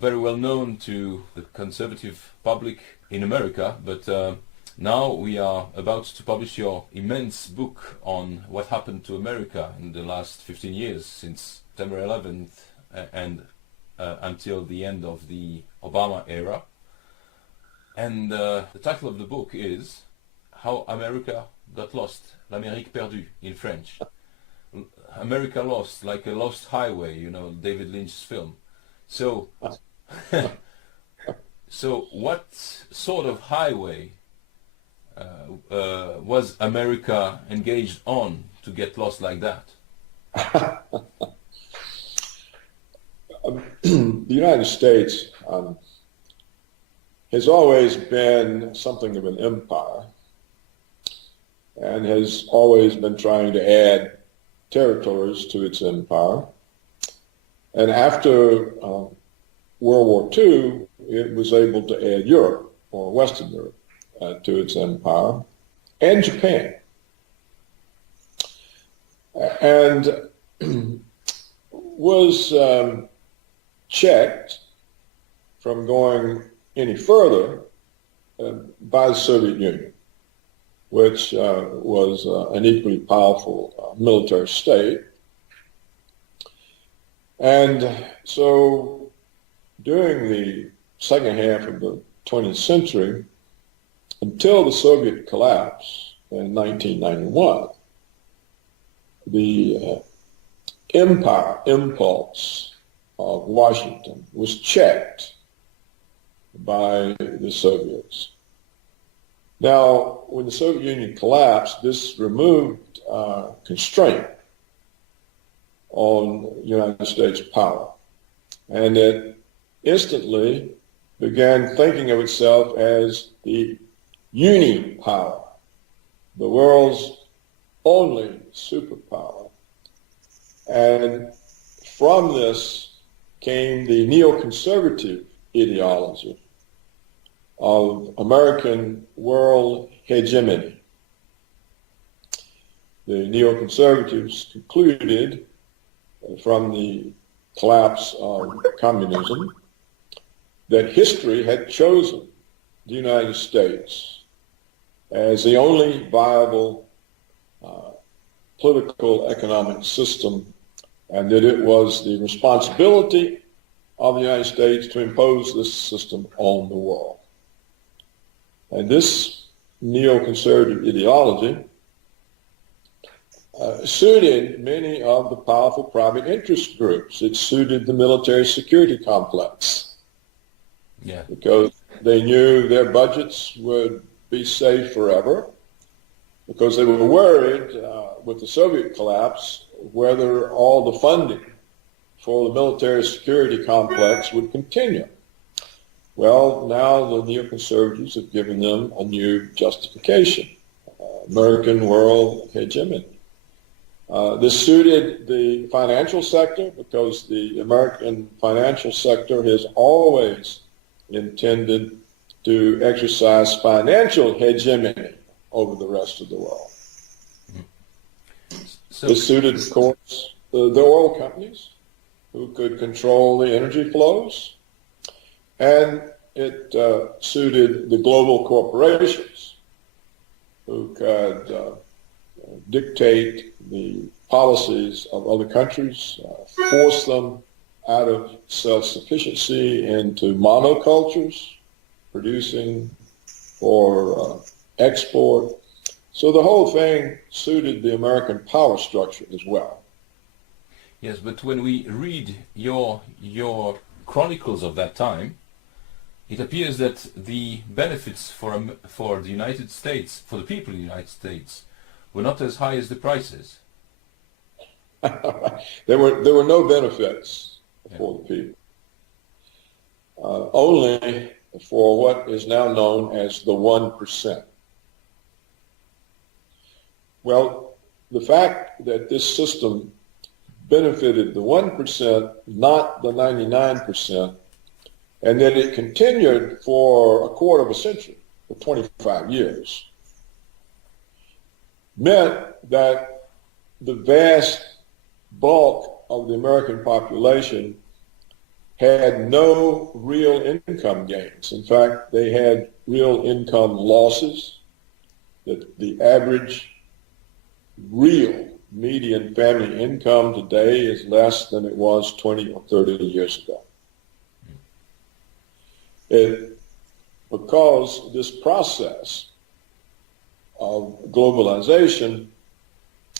very well known to the conservative public in America, but now we are about to publish your immense book on what happened to America in the last 15 years, since September 11th and until the end of the Obama era. And the title of the book is How America Got Lost, L'Amérique perdue in French. America Lost, like a lost highway, you know, David Lynch's film. So, so what sort of highway was America engaged on to get lost like that? The United States has always been something of an empire and has always been trying to add territories to its empire. And after World War II, it was able to add Europe, or Western Europe, to its empire, and Japan. And was checked from going any further by the Soviet Union, which was an equally powerful military state. And so during the second half of the 20th century, until the Soviet collapse in 1991, the empire impulse of Washington was checked by the Soviets. Now, when the Soviet Union collapsed, this removed constraint on United States power. And it instantly began thinking of itself as the uni-power, the world's only superpower. And from this came the neoconservative ideology of American world hegemony. The neoconservatives concluded from the collapse of communism that history had chosen the United States as the only viable political economic system, and that it was the responsibility of the United States to impose this system on the world. And this neoconservative ideology suited many of the powerful private interest groups. It suited the military security complex. Yeah. Because they knew their budgets would be safe forever, because they were worried with the Soviet collapse whether all the funding for the military security complex would continue. Well, now the neoconservatives have given them a new justification, American world hegemony. This suited the financial sector because the American financial sector has always intended to exercise financial hegemony over the rest of the world. So, this suited, of course, the oil companies, who could control the energy flows, and it suited the global corporations, who could dictate the policies of other countries, force them out of self-sufficiency into monocultures, producing for export. So the whole thing suited the American power structure as well. yes, but when we read your chronicles of that time, it appears that the benefits for the United States, for the people in the United States, were not as high as the prices. There were no benefits for the people. Only for what is now known as the 1%. Well, the fact that this system benefited the 1%, not the 99%, and that it continued for a quarter of a century, for 25 years, meant that the vast bulk of the American population had no real income gains. In fact, they had real income losses. That the average real median family income today is less than it was 20 or 30 years ago. Because this process of globalization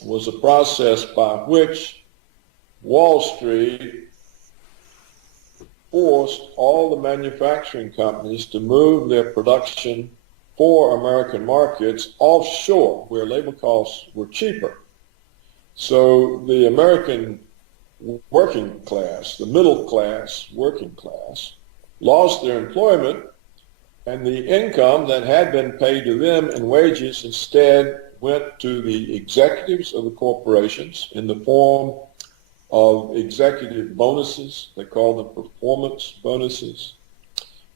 was a process by which Wall Street forced all the manufacturing companies to move their production for American markets offshore, where labor costs were cheaper. So the American working class, the middle class, working class, lost their employment, and the income that had been paid to them in wages instead went to the executives of the corporations in the form of executive bonuses. They call them performance bonuses.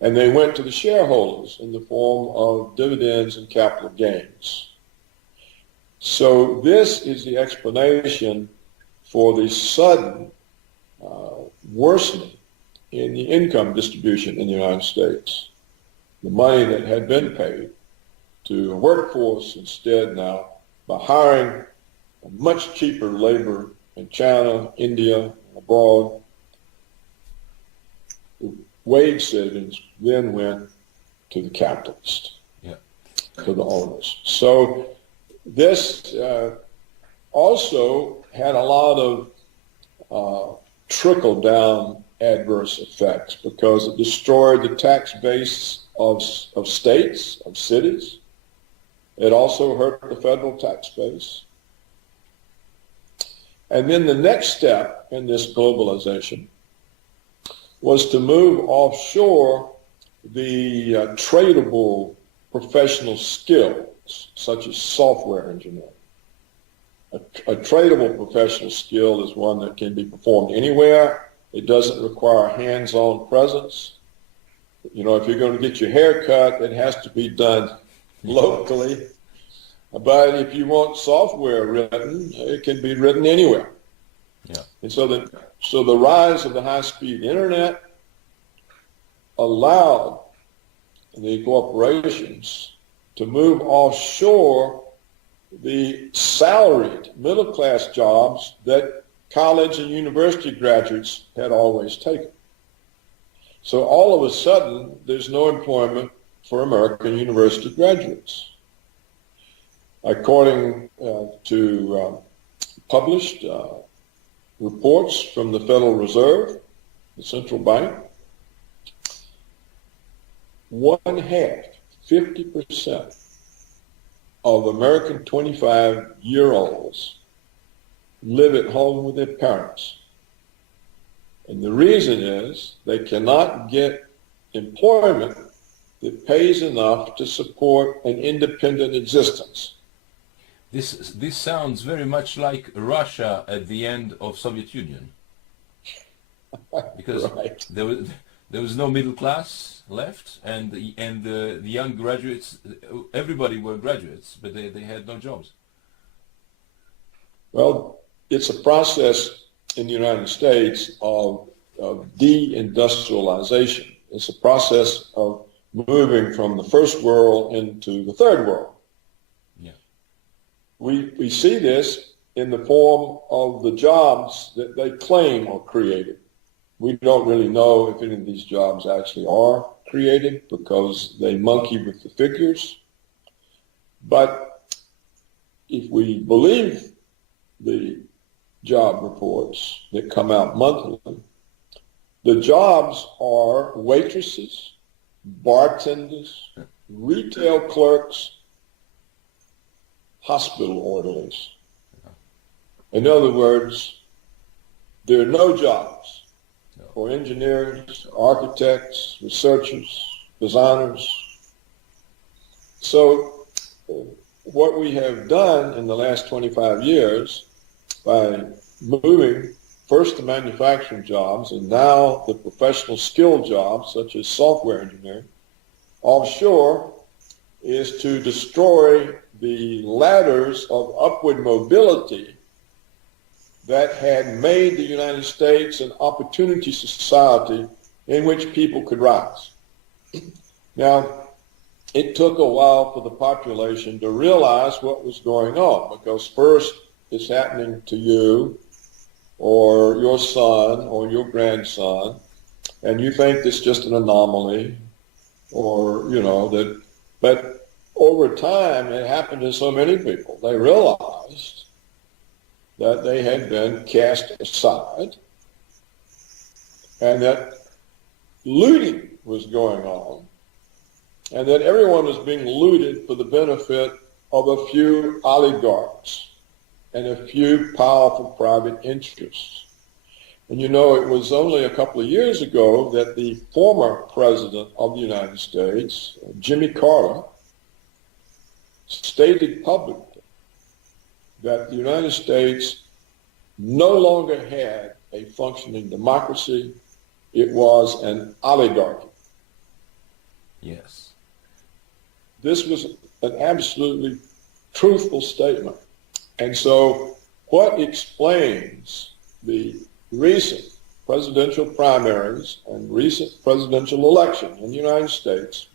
And they went to the shareholders in the form of dividends and capital gains. So this is the explanation for the sudden worsening in the income distribution in the United States. The money that had been paid to a workforce instead now, by hiring much cheaper labor in China, India, abroad, wage savings then went to the capitalists, to the owners. So this also had a lot of trickle-down adverse effects because it destroyed the tax base of states, of cities. It also hurt the federal tax base. And then the next step in this globalization was to move offshore the tradable professional skills, such as software engineering. A tradable professional skill is one that can be performed anywhere. It doesn't require hands-on presence. You know, if you're going to get your hair cut, it has to be done locally. But if you want software written, it can be written anywhere. Yeah. And so the rise of the high-speed internet allowed the corporations to move offshore the salaried middle-class jobs that college and university graduates had always taken. So all of a sudden, there's no employment for American university graduates. According to published reports from the Federal Reserve, the central bank, 50% of American 25-year-olds live at home with their parents. And the reason is they cannot get employment that pays enough to support an independent existence. This sounds very much like Russia at the end of Soviet Union, because right. there was no middle class left, and the young graduates, everybody were graduates, but they had no jobs. Well, it's a process in the United States of deindustrialization. It's a process of moving from the first world into the third world. Yeah. We see this in the form of the jobs that they claim are created. We don't really know if any of these jobs actually are created because they monkey with the figures. But if we believe the job reports that come out monthly, the jobs are waitresses, bartenders, retail clerks, hospital orderlies. In other words, there are no jobs for engineers, architects, researchers, designers. So what we have done in the last 25 years by moving first the manufacturing jobs and now the professional skill jobs such as software engineering offshore is to destroy the ladders of upward mobility that had made the United States an opportunity society in which people could rise. Now, it took a while for the population to realize what was going on, because first it's happening to you or your son or your grandson, and you think it's just an anomaly, or, but over time it happened to so many people. They realized that they had been cast aside and that looting was going on, and that everyone was being looted for the benefit of a few oligarchs and a few powerful private interests. And it was only a couple of years ago that the former president of the United States, Jimmy Carter, stated publicly that the United States no longer had a functioning democracy. It was an oligarchy. Yes. This was an absolutely truthful statement. And so what explains the recent presidential primaries and recent presidential election in the United States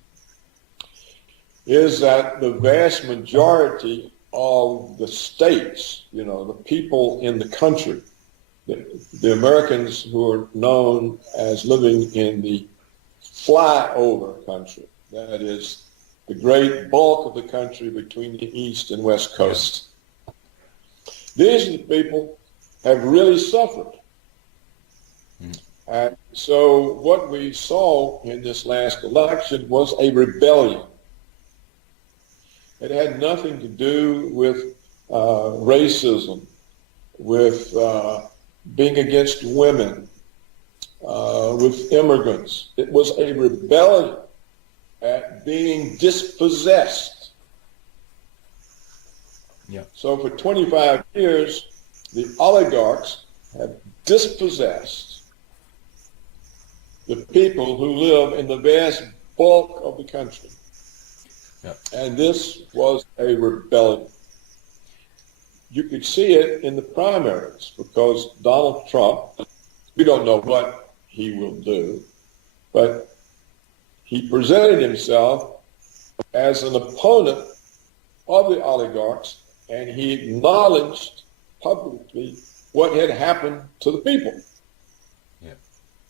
is that the vast majority of the states, the people in the country, the Americans who are known as living in the flyover country, that is the great bulk of the country between the East and West Coast. These are the people have really suffered. And so what we saw in this last election was a rebellion. It had nothing to do with racism, with being against women, with immigrants. It was a rebellion at being dispossessed. Yeah. So for 25 years, the oligarchs have dispossessed the people who live in the vast bulk of the country. Yeah. And this was a rebellion. You could see it in the primaries, because Donald Trump, we don't know what he will do, but he presented himself as an opponent of the oligarchs, and he acknowledged publicly what had happened to the people. Yeah.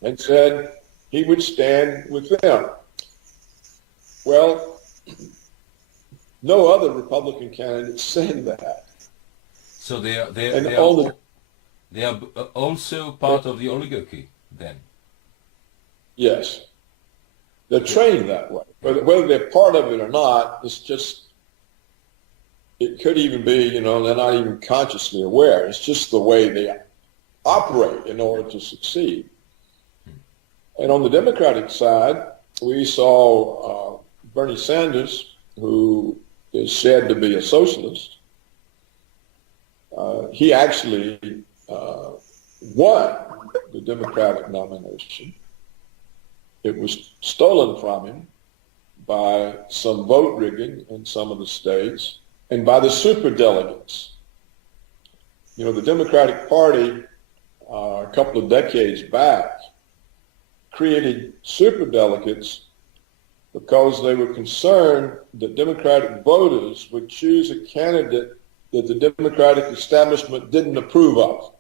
And said he would stand with them. Well, no other Republican candidate said that. So they are also part of the oligarchy then. Yes, they're trained that way. Whether they're part of it or not, it's just. It could even be, they're not even consciously aware. It's just the way they operate in order to succeed. And on the Democratic side, we saw Bernie Sanders, who is said to be a socialist. He actually won the Democratic nomination. It was stolen from him by some vote rigging in some of the states, and by the superdelegates. The Democratic Party, a couple of decades back, created superdelegates because they were concerned that Democratic voters would choose a candidate that the Democratic establishment didn't approve of.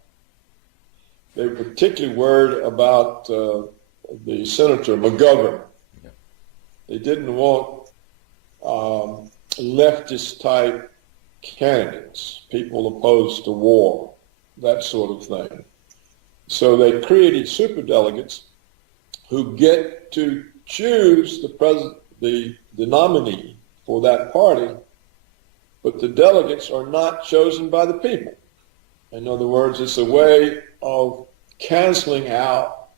They were particularly worried about the Senator McGovern. They didn't want leftist-type candidates, people opposed to war, that sort of thing. So they created superdelegates who get to choose the nominee for that party, but the delegates are not chosen by the people. In other words, it's a way of canceling out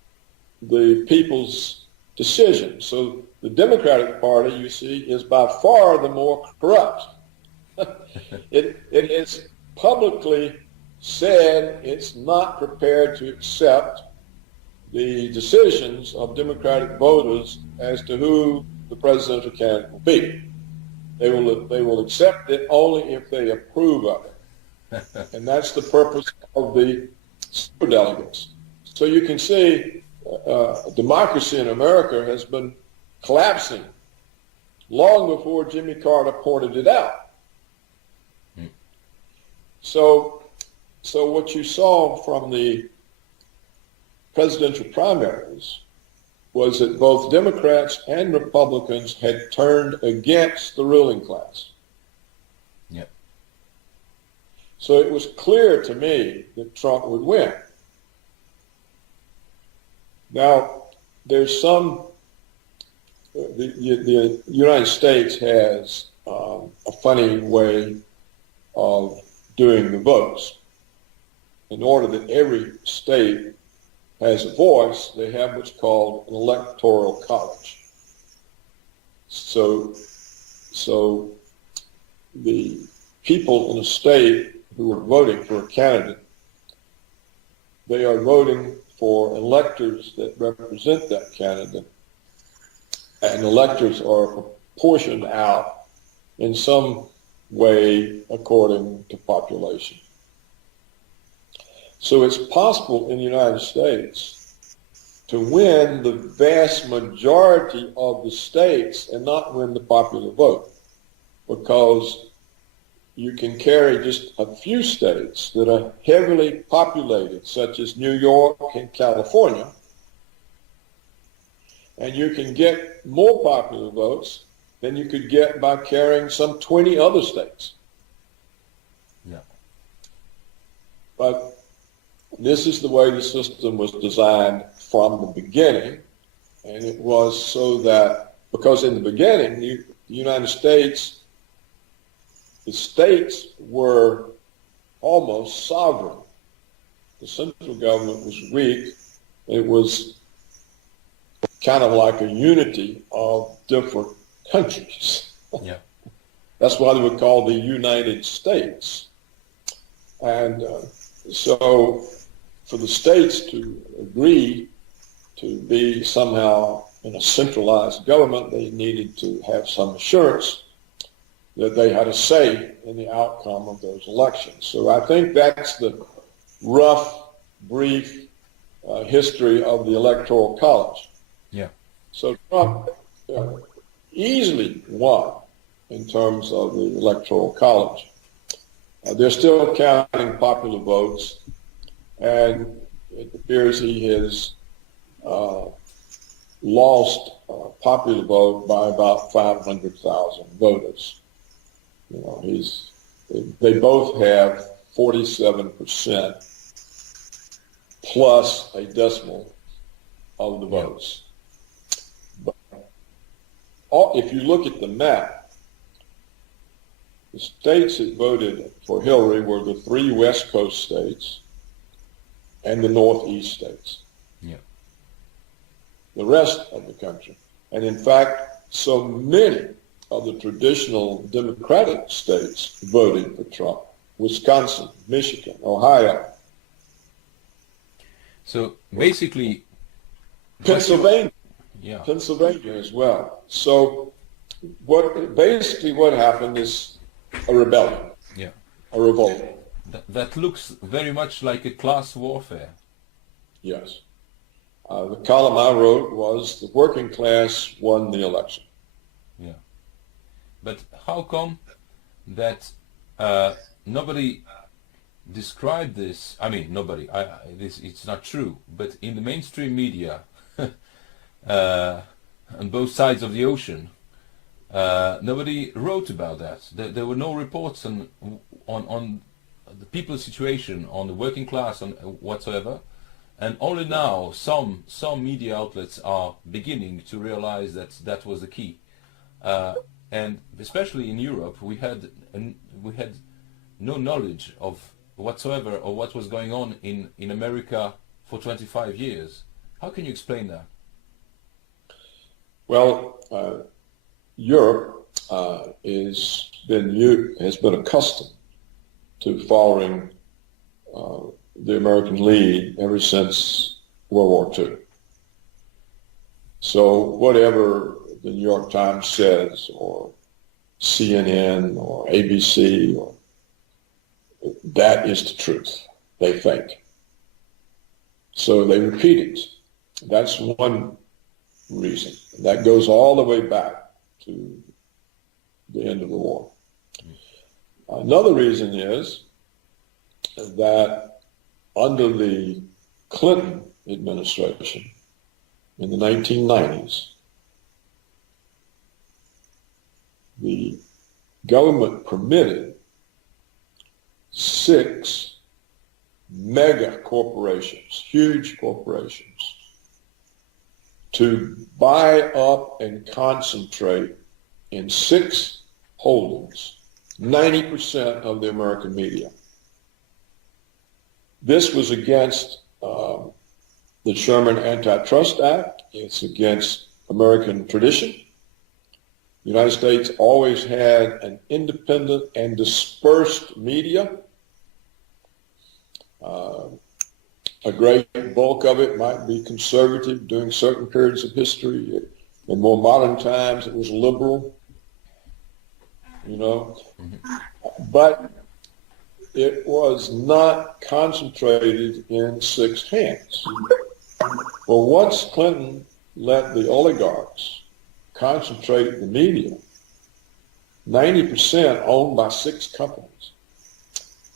the people's decision. So the Democratic Party, you see, is by far the more corrupt. It has publicly said it's not prepared to accept the decisions of Democratic voters as to who the presidential candidate will be. They will accept it only if they approve of it. And that's the purpose of the superdelegates. So you can see democracy in America has been collapsing long before Jimmy Carter pointed it out. Mm. So what you saw from the presidential primaries was that both Democrats and Republicans had turned against the ruling class. Yeah. So it was clear to me that Trump would win. Now, there's the United States has a funny way of doing the votes. In order that every state has a voice, they have what's called an electoral college. So the people in a state who are voting for a candidate, they are voting for electors that represent that candidate, and electors are proportioned out in some way according to population. So it's possible in the United States to win the vast majority of the states and not win the popular vote, because you can carry just a few states that are heavily populated, such as New York and California, and you can get more popular votes than you could get by carrying some 20 other states. Yeah. But this is the way the system was designed from the beginning, and it was so that, because in the beginning, the United States, the states were almost sovereign. The central government was weak. It was kind of like a unity of different countries. Yeah. That's why they were called the United States. And so for the states to agree to be somehow in a centralized government, they needed to have some assurance that they had a say in the outcome of those elections. So I think that's the rough, brief history of the Electoral College. Yeah. So Trump easily won in terms of the Electoral College. They're still counting popular votes, and it appears he has lost popular vote by about 500,000 voters. You know, they both have 47% plus a decimal of the votes. But if you look at the map, the states that voted for Hillary were the 3 West Coast states and the Northeast states. Yeah. The rest of the country. And in fact, so many of the traditional Democratic states voted for Trump. Wisconsin, Michigan, Ohio. So basically, Pennsylvania. Yeah. Pennsylvania as well. So what happened is a rebellion. Yeah. A revolt. That looks very much like a class warfare. Yes. The column I wrote was the working class won the election. Yeah. But how come that nobody described this? I mean, nobody. It's not true. But in the mainstream media, on both sides of the ocean, nobody wrote about that. There were no reports on the people's situation, on the working class, on whatsoever. And only now some media outlets are beginning to realize that that was the key. And especially in Europe, we had no knowledge of whatsoever of what was going on in America for 25 years. How can you explain that? Well, Europe has been accustomed to following the American lead ever since World War II. So whatever the New York Times says, or CNN, or ABC, that is the truth, they think. So they repeat it. That's one reason. That goes all the way back to the end of the war. Another reason is that under the Clinton administration in the 1990s, the government permitted 6 mega corporations, huge corporations, to buy up and concentrate in 6 holdings 90% of the American media. This was against the Sherman Antitrust Act. It's against American tradition. The United States always had an independent and dispersed media. A great bulk of it might be conservative during certain periods of history. In more modern times, it was liberal, But it was not concentrated in 6 hands. Well, once Clinton let the oligarchs concentrate the media, 90% owned by 6 companies,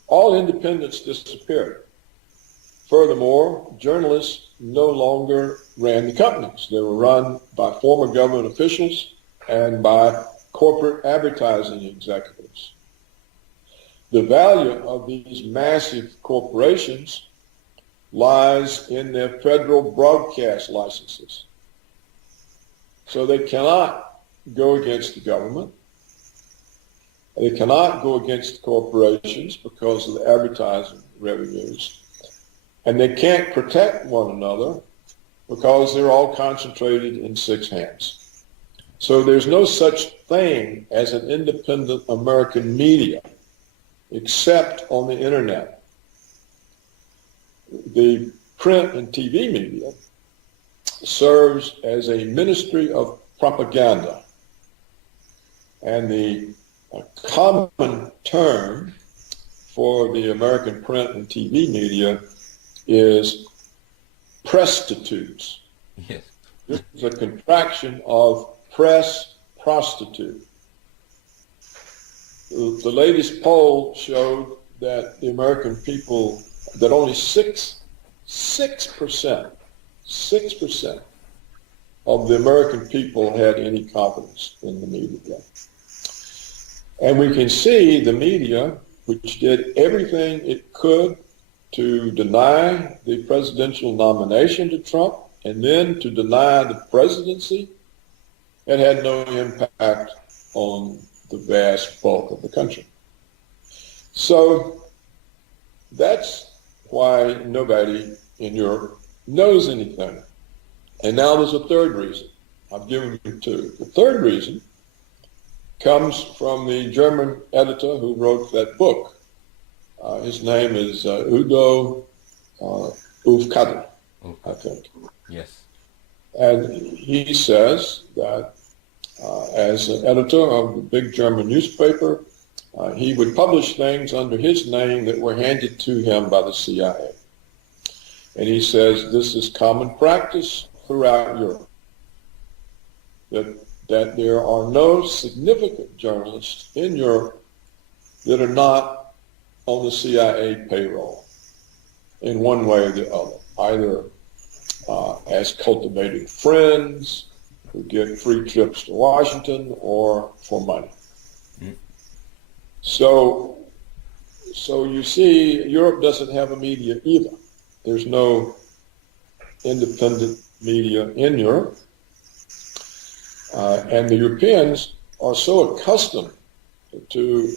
all independence disappeared. Furthermore, journalists no longer ran the companies. They were run by former government officials and by corporate advertising executives. The value of these massive corporations lies in their federal broadcast licenses. So they cannot go against the government. They cannot go against corporations because of the advertising revenues. And they can't protect one another because they're all concentrated in 6 hands. So there's no such thing as an independent American media except on the internet. The print and TV media serves as a ministry of propaganda. And the common term for the American print and TV media is prostitutes. Yes. This is a contraction of press prostitute. The latest poll showed that the American people, that only 6% of the American people had any confidence in the media. And we can see the media, which did everything it could to deny the presidential nomination to Trump and then to deny the presidency, it had no impact on the vast bulk of the country. So that's why nobody in Europe knows anything. And now there's a third reason. I've given you 2. The third reason comes from the German editor who wrote that book. His name is Udo Ufkader, I think. Yes. And he says that as an editor of the big German newspaper, he would publish things under his name that were handed to him by the CIA. And he says this is common practice throughout Europe, that there are no significant journalists in Europe that are not on the CIA payroll in one way or the other, either as cultivated friends who get free trips to Washington or for money. Mm. So you see, Europe doesn't have a media either. There's no independent media in Europe. And the Europeans are so accustomed to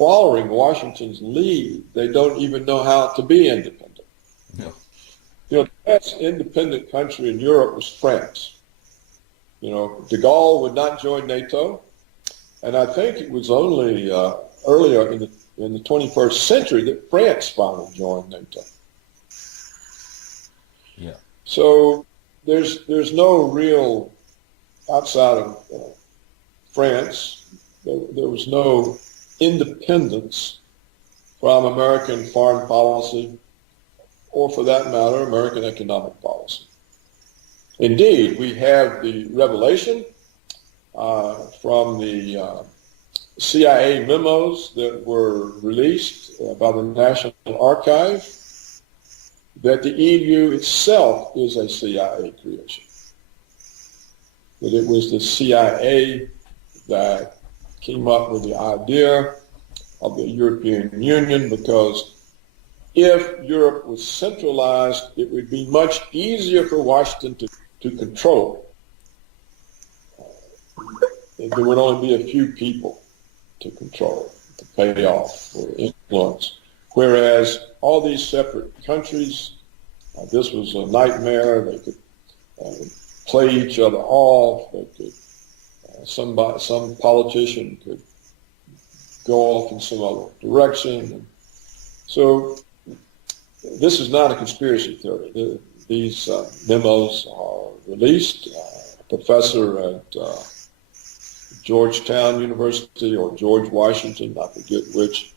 following Washington's lead, they don't even know how to be independent. No. The last independent country in Europe was France. De Gaulle would not join NATO, and I think it was only earlier in the 21st century that France finally joined NATO. Yeah. So there's no real, outside of France, there was no independence from American foreign policy, or for that matter, American economic policy. Indeed, we have the revelation from the CIA memos that were released by the National Archive that the EU itself is a CIA creation. That it was the CIA that came up with the idea of the European Union, because if Europe was centralized, it would be much easier for Washington to control. There would only be a few people to control, to pay off, or influence. Whereas all these separate countries, this was a nightmare. They could play each other off. They could, some politician could go off in some other direction. So this is not a conspiracy theory. These memos are released. A professor at Georgetown University or George Washington, I forget which,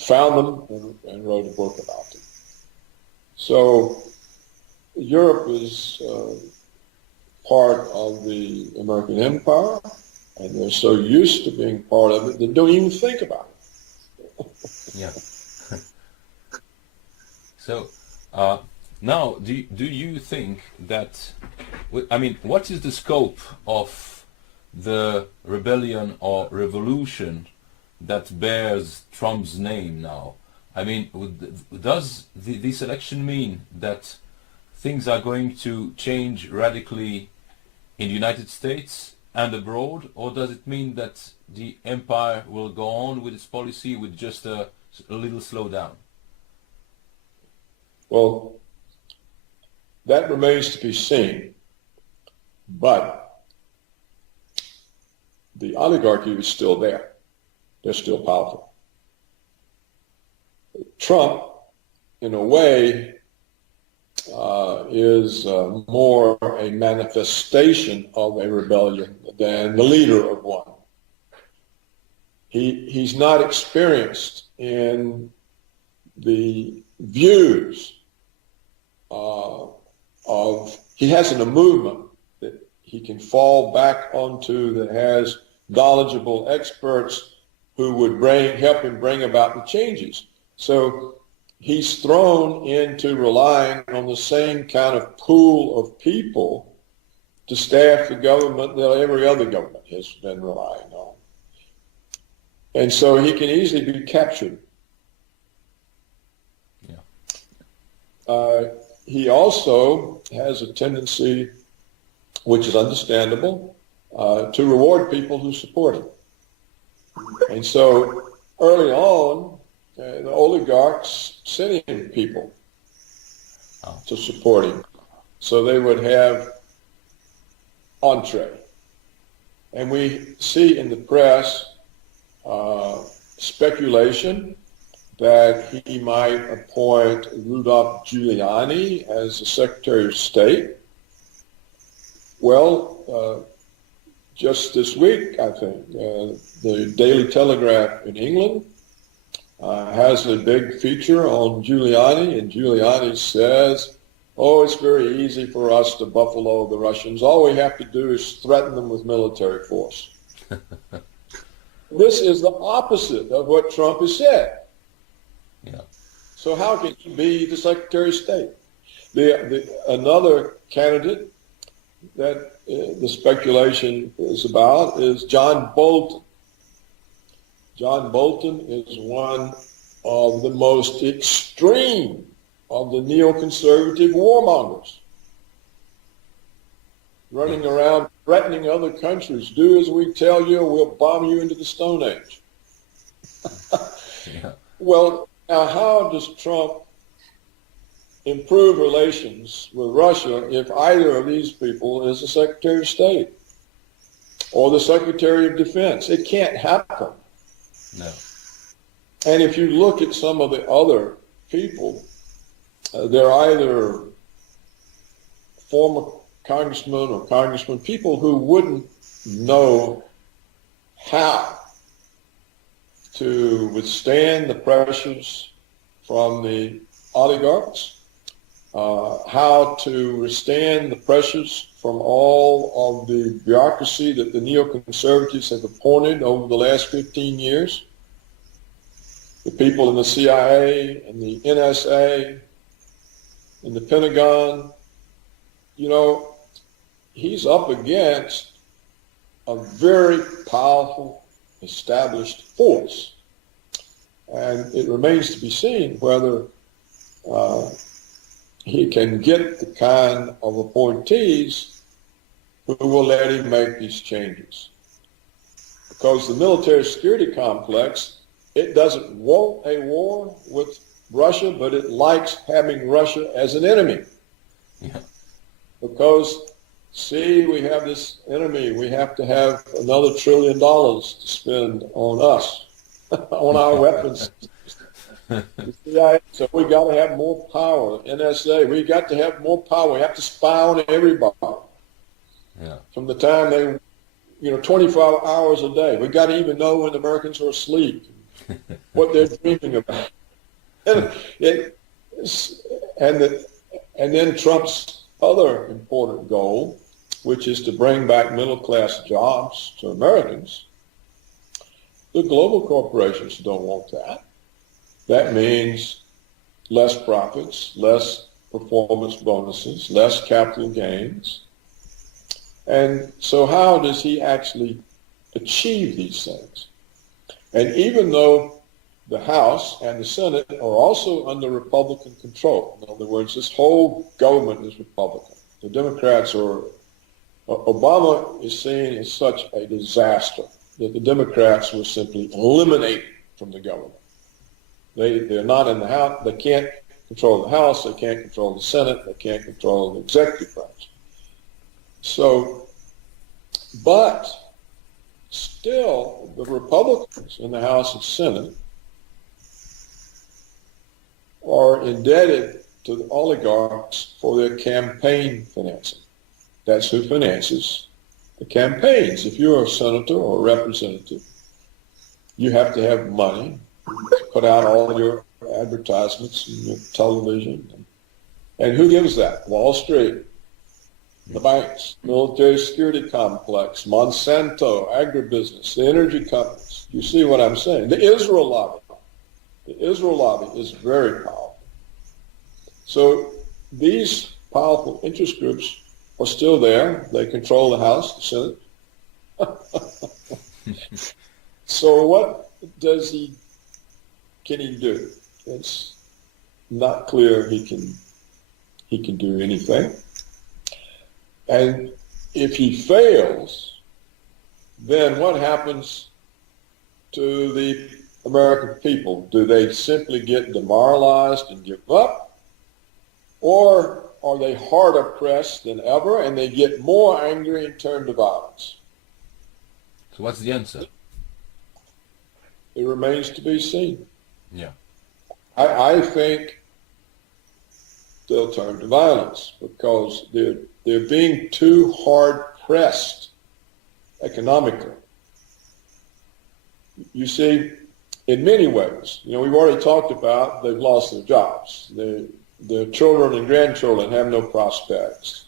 found them and wrote a book about them. So Europe is part of the American empire, and they're so used to being part of it, they don't even think about it. Yeah. So now, do you think that, I mean, what is the scope of the rebellion or revolution that bears Trump's name now? I mean, does this election mean that things are going to change radically in the United States and abroad, or does it mean that the empire will go on with its policy with just a little slowdown? Well, that remains to be seen, but the oligarchy is still there. They're still powerful. Trump, in a way, is more a manifestation of a rebellion than the leader of one. He's not experienced in the views he hasn't a movement that he can fall back onto that has knowledgeable experts who would help him bring about the changes. So he's thrown into relying on the same kind of pool of people to staff the government that every other government has been relying on. And so he can easily be captured. Yeah. He also has a tendency, which is understandable, to reward people who support him. And so early on, the oligarchs sent in people to support him. So they would have entree. And we see in the press speculation that he might appoint Rudolph Giuliani as the Secretary of State. Well, just this week, I think, the Daily Telegraph in England has a big feature on Giuliani, and Giuliani says, oh, it's very easy for us to buffalo the Russians. All we have to do is threaten them with military force. This is the opposite of what Trump has said. Yeah. So how can he be the Secretary of State? Another candidate that the speculation is about is John Bolton. John Bolton is one of the most extreme of the neoconservative warmongers, running around threatening other countries. Do as we tell you, or we'll bomb you into the Stone Age. Yeah. Well, now how does Trump improve relations with Russia if either of these people is the Secretary of State or the Secretary of Defense? It can't happen. No. And if you look at some of the other people, they're either former congressmen or congressmen, people who wouldn't know how to withstand the pressures from the oligarchs, how to withstand the pressures from all of the bureaucracy that the neoconservatives have appointed over the last 15 years. The people in the CIA and the NSA and the Pentagon, you know, he's up against a very powerful established force. And it remains to be seen whether he can get the kind of appointees who will let him make these changes. Because the military security complex, it doesn't want a war with Russia, but it likes having Russia as an enemy. Yeah. Because, see, we have this enemy. We have to have another $1 trillion to spend on us, on our weapons. So we got to have more power. NSA, we got to have more power. We have to spy on everybody. Yeah. From the time they, 24 hours a day. We got to even know when the Americans are asleep, what they're dreaming about. And then Trump's other important goal, which is to bring back middle-class jobs to Americans. The global corporations don't want that. That means less profits, less performance bonuses, less capital gains. And so how does he actually achieve these things? And even though the House and the Senate are also under Republican control, in other words, this whole government is Republican. The Democrats are, Obama is seen as such a disaster that the Democrats will simply eliminate from the government. They're not in the House. They can't control the House. They can't control the Senate. They can't control the executive branch. So, but still, the Republicans in the House and Senate are indebted to the oligarchs for their campaign financing. That's who finances the campaigns. If you're a senator or a representative, you have to have money to put out all your advertisements and your television. And who gives that? Wall Street, the banks, military security complex, Monsanto, agribusiness, the energy companies. You see what I'm saying? The Israel lobby. The Israel lobby is very powerful. So these powerful interest groups are still there. They control the House, the Senate. So what can he do? It's not clear he can do anything. And if he fails, then what happens to the American people? Do they simply get demoralized and give up? Or are they harder pressed than ever and they get more angry and turn to violence? So what's the answer? It remains to be seen. Yeah. I think they'll turn to violence because they're being too hard pressed economically. You see, in many ways, we've already talked about they've lost their jobs. Their children and grandchildren have no prospects.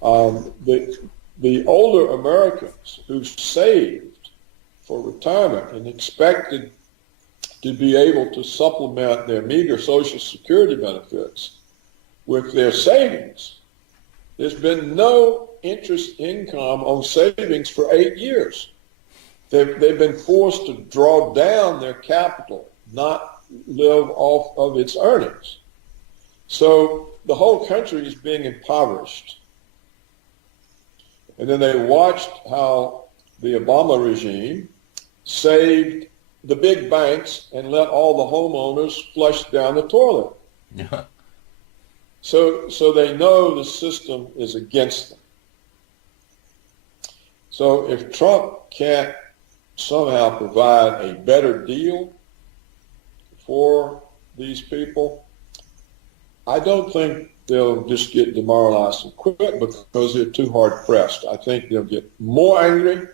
The older Americans who saved for retirement and expected to be able to supplement their meager Social Security benefits with their savings, there's been no interest income on savings for 8 years. They've been forced to draw down their capital, not live off of its earnings. So the whole country is being impoverished. And then they watched how the Obama regime saved the big banks and let all the homeowners flush down the toilet. Yeah. So they know the system is against them. So if Trump can't somehow provide a better deal for these people, I don't think they'll just get demoralized and quit because they're too hard pressed. I think they'll get more angry.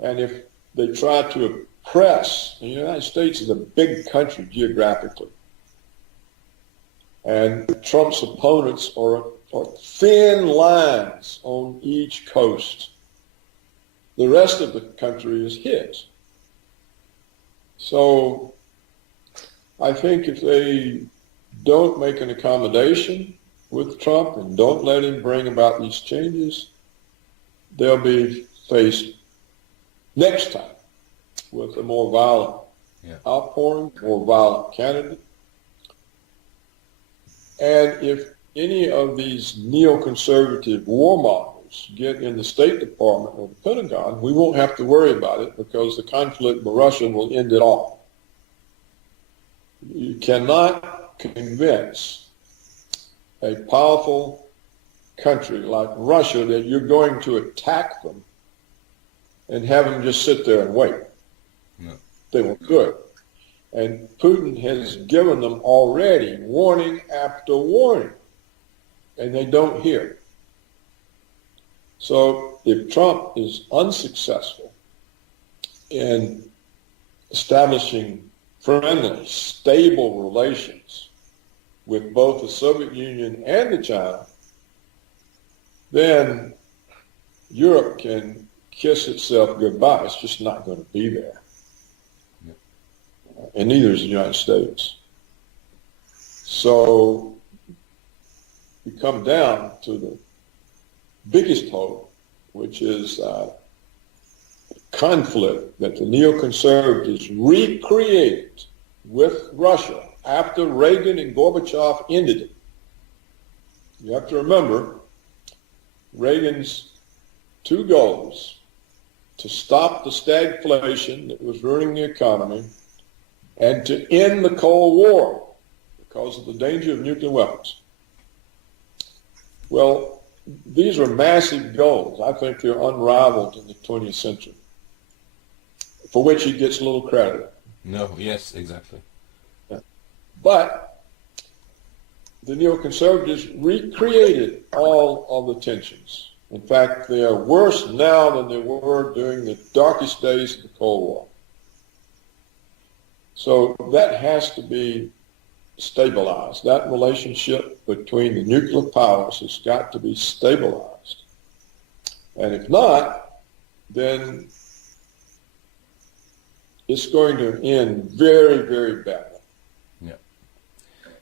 And if they try to oppress, the United States is a big country geographically. And Trump's opponents are thin lines on each coast. The rest of the country is his. So I think if they don't make an accommodation with Trump and don't let him bring about these changes, they'll be faced next time with a more violent outpouring, more violent candidate. And if any of these neoconservative warmongers get in the State Department or the Pentagon, we won't have to worry about it because the conflict with Russia will end it all. You cannot convince a powerful country like Russia that you're going to attack them and have them just sit there and wait. No. They won't do it. And Putin has given them already warning after warning, and they don't hear. So if Trump is unsuccessful in establishing friendly, stable relations with both the Soviet Union and the China, then Europe can kiss itself goodbye. It's just not going to be there. And neither is the United States. So we come down to the biggest hope, which is conflict that the neoconservatives recreated with Russia after Reagan and Gorbachev ended it. You have to remember Reagan's two goals: to stop the stagflation that was ruining the economy and to end the Cold War because of the danger of nuclear weapons. Well, these are massive goals. I think they're unrivaled in the 20th century, for which he gets little credit. No, yes, exactly. But the neoconservatives recreated all of the tensions. In fact, they are worse now than they were during the darkest days of the Cold War. So that has to be stabilized. That relationship between the nuclear powers has got to be stabilized. And if not, then it's going to end very, very badly. Yeah.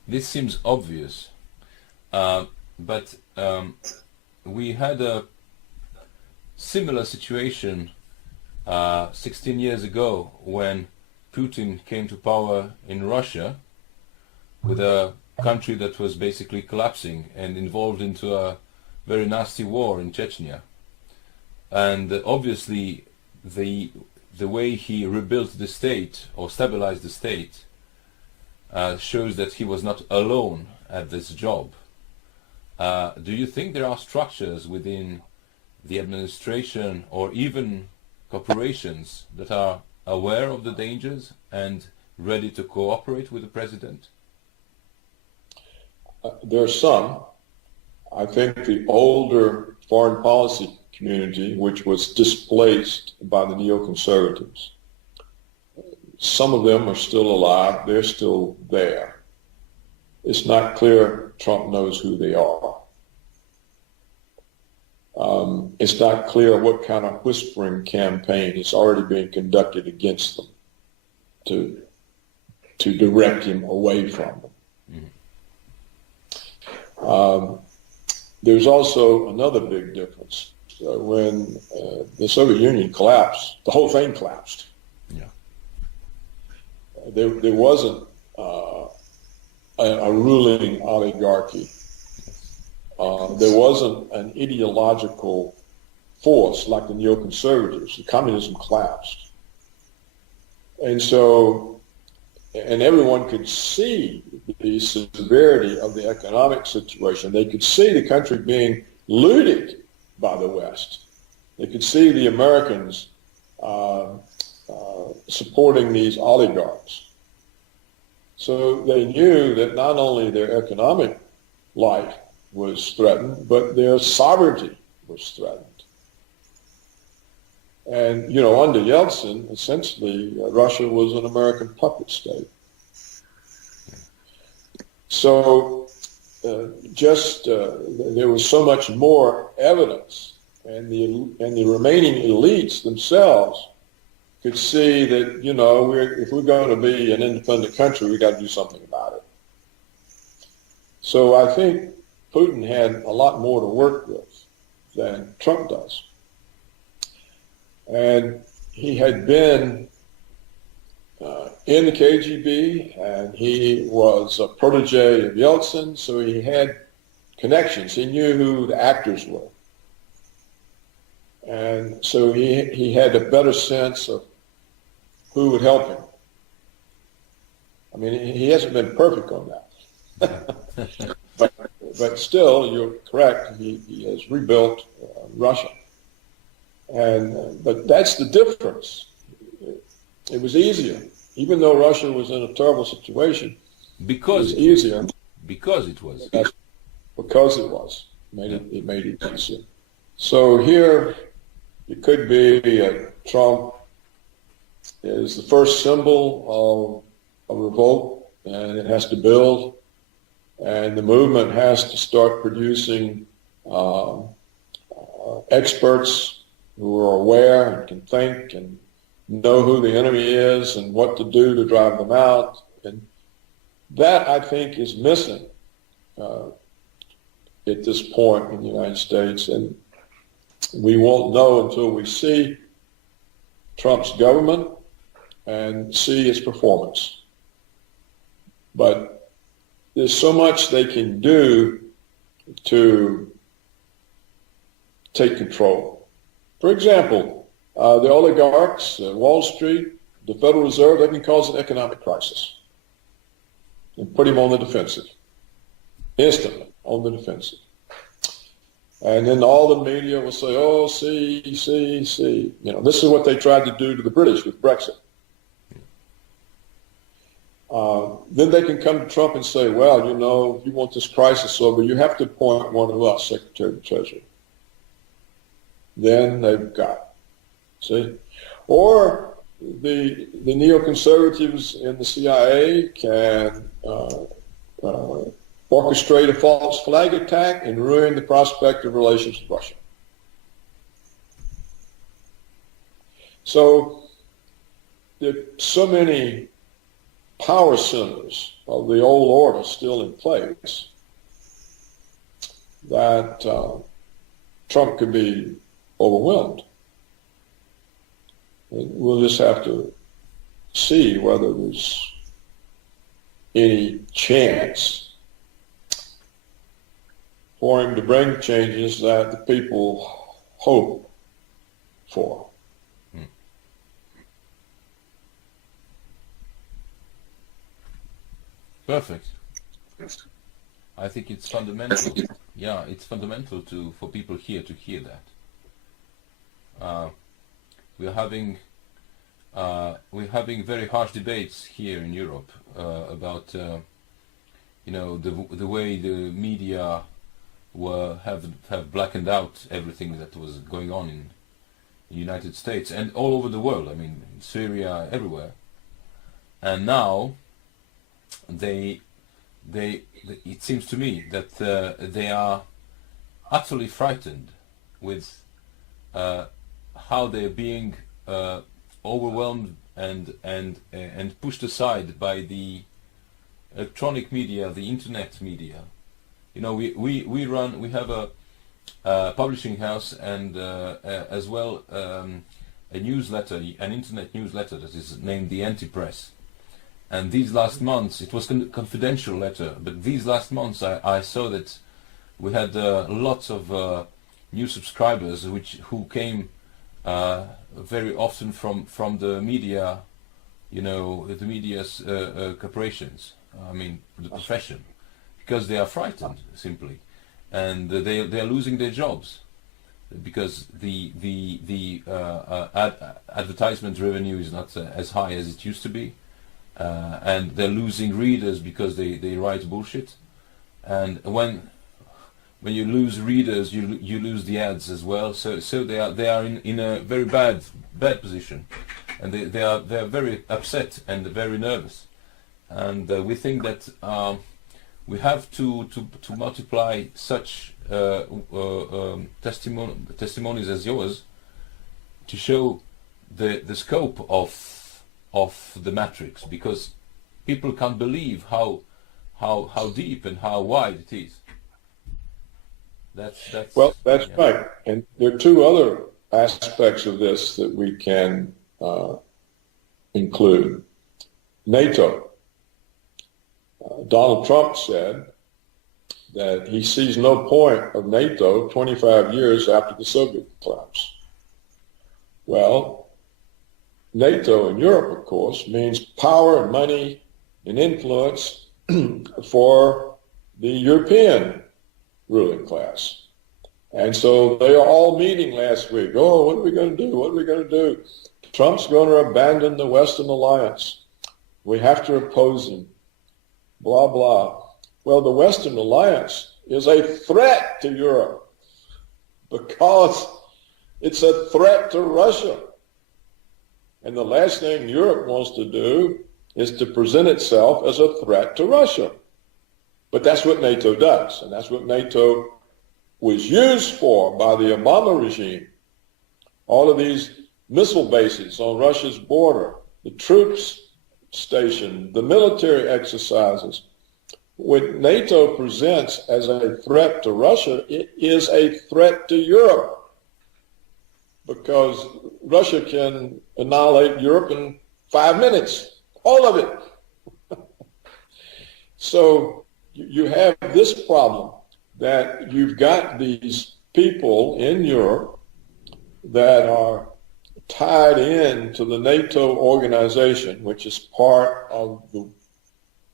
This seems obvious, but we had a similar situation 16 years ago when Putin came to power in Russia with a country that was basically collapsing and involved into a very nasty war in Chechnya. And obviously the way he rebuilt the state or stabilized the state shows that he was not alone at this job. Do you think there are structures within the administration or even corporations that are aware of the dangers and ready to cooperate with the president? There are some. I think the older foreign policy community, which was displaced by the neoconservatives, some of them are still alive. They're still there. It's not clear Trump knows who they are. It's not clear what kind of whispering campaign is already being conducted against them to direct him away from them. Mm-hmm. There's also another big difference. When the Soviet Union collapsed, the whole thing collapsed. Yeah. There wasn't a ruling oligarchy. There wasn't an ideological force like the neoconservatives. The communism collapsed. And so, and everyone could see the severity of the economic situation. They could see the country being looted by the West. They could see the Americans supporting these oligarchs. So they knew that not only their economic life was threatened, but their sovereignty was threatened. And, you know, under Yeltsin, essentially, Russia was an American puppet state. So there was so much more evidence, and the remaining elites themselves could see that, you know, if we're going to be an independent country, we got to do something about it. So I think Putin had a lot more to work with than Trump does. And he had been in the KGB, and he was a protege of Yeltsin, so he had connections. He knew who the actors were. And so he had a better sense of who would help him. I mean, he hasn't been perfect on that. but still, you're correct, he has rebuilt Russia. But that's the difference. It was easier. Even though Russia was in a terrible situation, because it was easier. Because it was. Because it was. It made it easier. So here, it could be Trump is the first symbol of a revolt, and it has to build, and the movement has to start producing experts who are aware and can think and know who the enemy is and what to do to drive them out. And that, I think, is missing at this point in the United States. And we won't know until we see Trump's government and see its performance. But there's so much they can do to take control. For example, the oligarchs, Wall Street, the Federal Reserve, they can cause an economic crisis and put him on the defensive, instantly on the defensive. And then all the media will say, oh, see. You know, this is what they tried to do to the British with Brexit. Then they can come to Trump and say, well, you know, if you want this crisis over, you have to appoint one of us Secretary of the Treasury. Then they've got it. See? Or the neoconservatives in the CIA can orchestrate a false flag attack and ruin the prospect of relations with Russia. So there are so many power centers of the old order still in place that Trump could be overwhelmed. And we'll just have to see whether there's any chance for him to bring changes that the people hope for. Perfect. I think it's fundamental. Yeah, it's fundamental for people here to hear that. We're having very harsh debates here in Europe about you know, the way the media have blackened out everything that was going on in the United States and all over the world. I mean, in Syria, everywhere. And now it seems to me that they are utterly frightened with how they're being overwhelmed and pushed aside by the electronic media, the internet media. You know, we have a publishing house and as well a newsletter, an internet newsletter that is named the Anti-Press. And these last months, it was a confidential letter, but these last months I saw that we had lots of new subscribers who came very often from the media, you know, the media's corporations, I mean the profession, because they are frightened simply, and they are losing their jobs because the advertisement revenue is not as high as it used to be. And they're losing readers because they write bullshit, and when you lose readers, you lose the ads as well. So they are in a very bad position, and they are very upset and very nervous, and we think that we have to multiply such testimonies as yours to show the scope of the matrix, because people can't believe how deep and how wide it is. That's yeah. Right. And there are two other aspects of this that we can include. NATO. Donald Trump said that he sees no point of NATO 25 years after the Soviet collapse. Well, NATO in Europe, of course, means power and money and influence for the European ruling class. And so they are all meeting last week. Oh, what are we going to do? What are we going to do? Trump's going to abandon the Western alliance. We have to oppose him. Blah, blah. Well, the Western alliance is a threat to Europe because it's a threat to Russia. And the last thing Europe wants to do is to present itself as a threat to Russia. But that's what NATO does, and that's what NATO was used for by the Obama regime. All of these missile bases on Russia's border, the troops stationed, the military exercises. What NATO presents as a threat to Russia, it is a threat to Europe, because Russia can annihilate Europe in 5 minutes, all of it. So you have this problem that you've got these people in Europe that are tied in to the NATO organization, which is part of the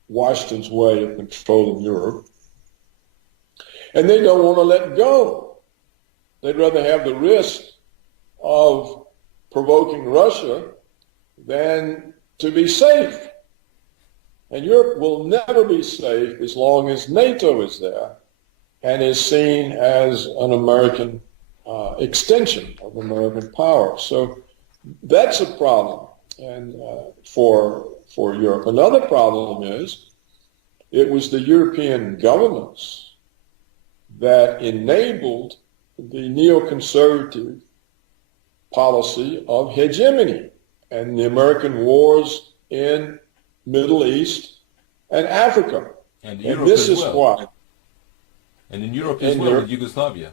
Washington's way of controlling Europe, and they don't want to let go. They'd rather have the risk of provoking Russia than to be safe. And Europe will never be safe as long as NATO is there and is seen as an American extension of American power. So that's a problem and for Europe. Another problem is it was the European governments that enabled the neoconservative policy of hegemony and the American wars in Middle East and Africa. And Europe this as is well. why. And in Europe as well, with Yugoslavia.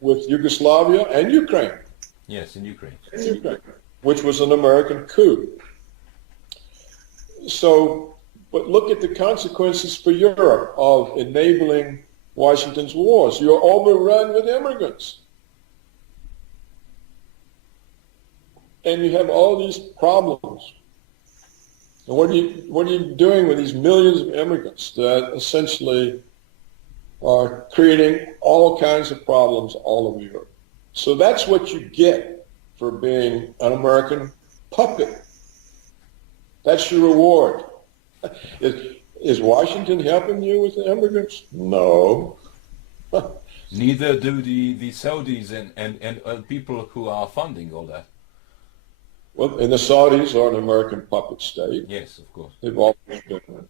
With Yugoslavia and Ukraine. Yes, in Ukraine. Which was an American coup. So, but look at the consequences for Europe of enabling Washington's wars. You're overrun with immigrants. And you have all these problems. And what are you doing with these millions of immigrants that essentially are creating all kinds of problems all over Europe? So that's what you get for being an American puppet. That's your reward. Is Washington helping you with the immigrants? No. Neither do the Saudis and people who are funding all that. Well, and the Saudis are an American puppet state. Yes, of course. They've always been.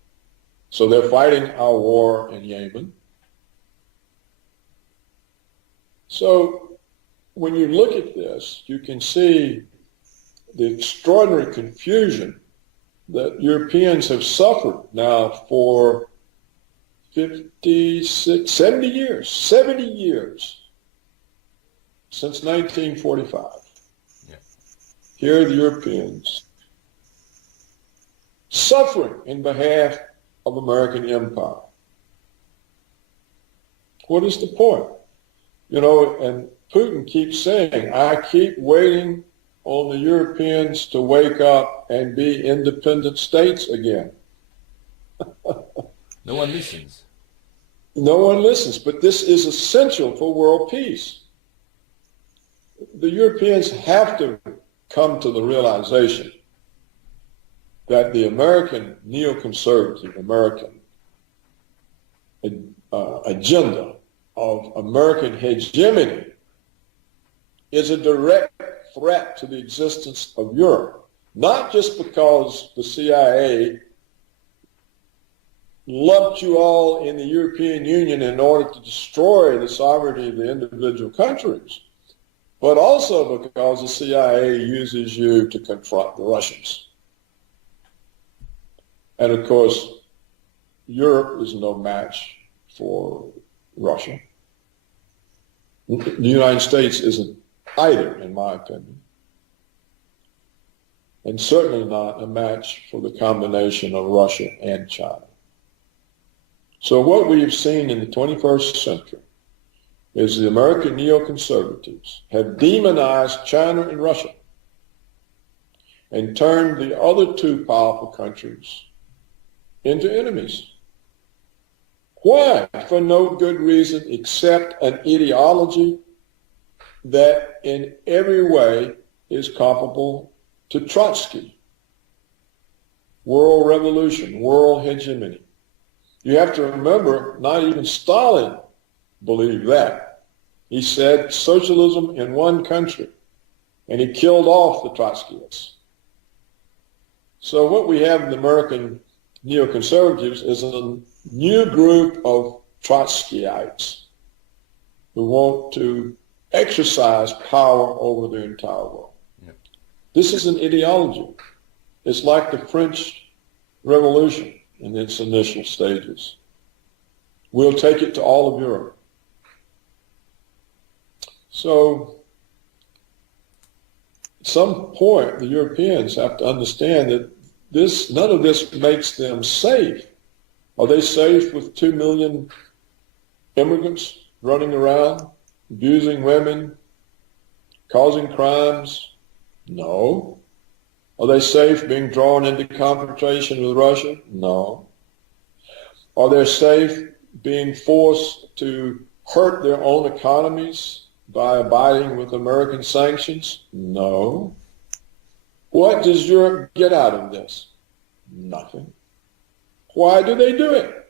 So they're fighting our war in Yemen. So when you look at this, you can see the extraordinary confusion that Europeans have suffered now for 56, 70 years since 1945. Here are the Europeans suffering in behalf of American empire. What is the point? You know, and Putin keeps saying, I keep waiting on the Europeans to wake up and be independent states again. No one listens. No one listens, but this is essential for world peace. The Europeans have to come to the realization that the American neoconservative American agenda of American hegemony is a direct threat to the existence of Europe, not just because the CIA lumped you all in the European Union in order to destroy the sovereignty of the individual countries, but also because the CIA uses you to confront the Russians. And of course, Europe is no match for Russia. The United States isn't either, in my opinion, and certainly not a match for the combination of Russia and China. So what we've seen in the 21st century is the American neoconservatives have demonized China and Russia and turned the other two powerful countries into enemies. Why? For no good reason except an ideology that in every way is comparable to Trotsky. World revolution, world hegemony. You have to remember, not even Stalin believed that. He said socialism in one country, and he killed off the Trotskyists. So what we have in the American neoconservatives is a new group of Trotskyites who want to exercise power over the entire world. Yep. This is an ideology. It's like the French Revolution in its initial stages. We'll take it to all of Europe. So at some point, the Europeans have to understand that none of this makes them safe. Are they safe with 2 million immigrants running around, abusing women, causing crimes? No. Are they safe being drawn into confrontation with Russia? No. Are they safe being forced to hurt their own economies by abiding with American sanctions? No. What does Europe get out of this? Nothing. Why do they do it?